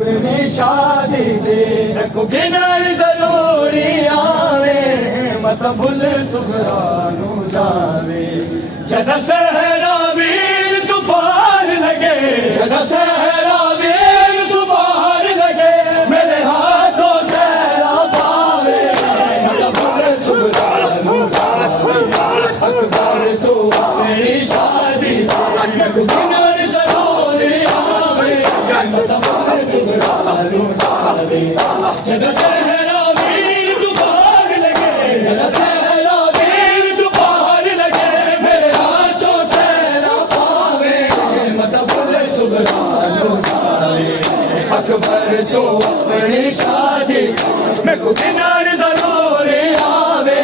शादी दे रखो गिनर जरूरी आवे मत भूल सुखरानू जावे जदा सहरा वीर तू पार लगे जदा सहरा वीर तू पार लगे मेरे हाथों सहरा पावे मत भूल सुखरानू जावे अकबर तू मेरी शादी रखो गिनर जरूरी आवे मत भूल सुखरानू जावे जदा सहरा वीर तू पार लगे जदा सहरा वीर तू पार लगे मेरे हाथों सहरा पावे मत भूल सुखरानू जावे अकबर तो अपनी शादी मैं को गिनर जरूरी आवे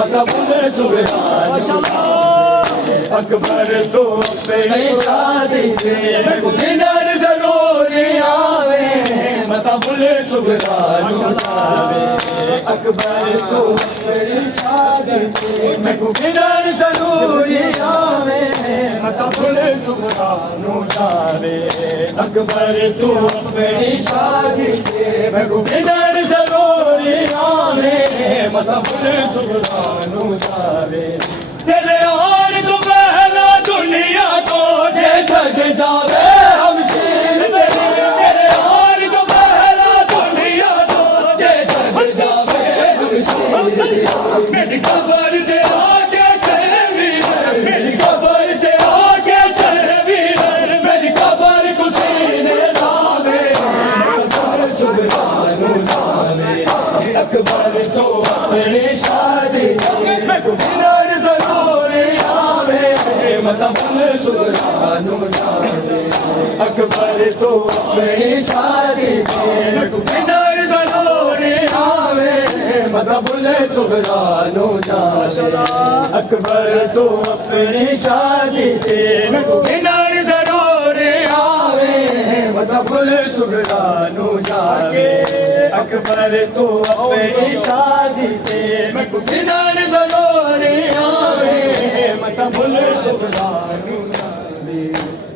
मत भूल सुखरानू जावे अकबर तो अपनी शादी मैं को गिनर जरूरी आवे मत भूल सुखरानू जावे अकबर तो अपनी शादी मैं को गिनर जरूरी आवे मत भूल सुखरानू जावे अकबर तो अपनी शादी मैं को गिनर जरूरी आवे मत भूल सुखरानू जावे तेरे और तू पहला दुनिया को जे छड़ जावे हम शेर तेरे और तू पहला दुनिया को जे छड़ जावे हम शेर मेरी कबर ते आके चले वीर मेरी कबर ते आके चले वीर मेरी कबर को सीने लावे अकबर सुखरानू जावे अकबर तो अपनी शादी मैं को गिनर जरूरी आवे मत भूल सुखरानू जावे अकबर तो अपनी शादी मैं को गिनर जरूरी आवे मत भूल सुखरानू जावे अकबर तो अपनी शादी मैं को गिनर जरूरी आवे मत भूल सुखरानू जावे अकबर तो अपनी शादी मैं को गिनर जरूरी आवे मत भूल सुखरानू जावे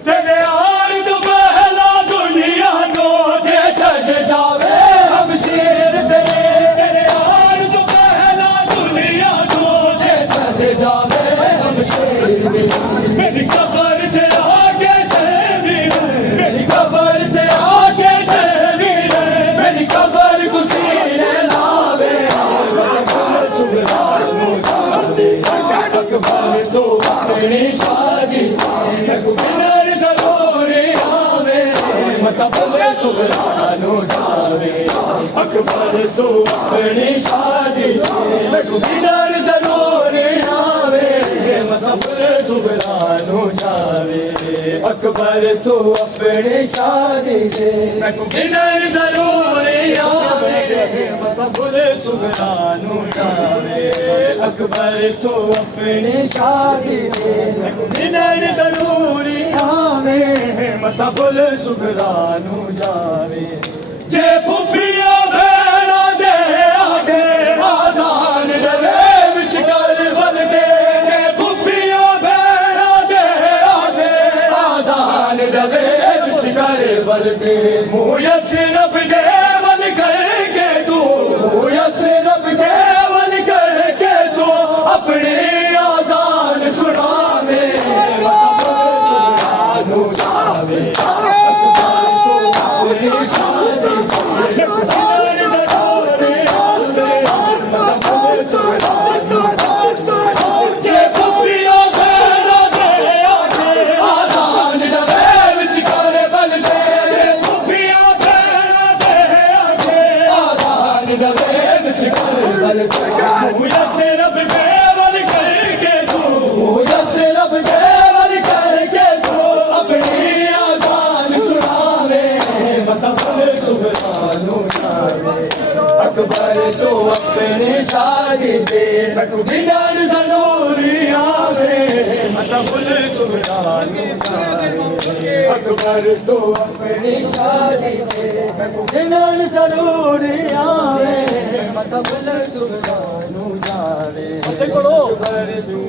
तेरे और तू पहला दुनिया को जे छड़ जावे हम शेर तेरे और तू पहला दुनिया को जे छड़ जावे हम शेर मेरी कबर ते आगे चले वीर मेरी कबर ते आगे चले वीर मेरी कबर को सीने लावे सुखरानू जावे अकबर तो अपनी शादी मैं को गिनर जरूरी आवे मत भूल सुखरानू जावे अकबर तो अपनी शादी मैं को गिनर जरूरी आवे मत भूल सुखरानू जावे अकबर तो अपनी शादी मैं को गिनर जरूरी आवे मत भूल सुखरानू जावे अकबर तो अपनी शादी मैं को गिनर जरूरी आवे मत भूल सुखरानू जावे जे पुपिया भेड़ा दे आगे आजान डरे विच कर बल दे जे पुपिया भेड़ा दे आगे आजान डरे विच कर बल दे मुँह यशरफ दे बल करके तू मुँह यशरफ दे बल करके तू अपनी आजान सुनावे सुखरानू जावे अकबर तो अपनी शादी दे मैं को गिनर जरूरी आवे मत भूल सुखरानू जावे अकबर तो अपनी शादी दे मैं को गिनर जरूरी आवे मत भूल सुखरानू जावे अकबर तू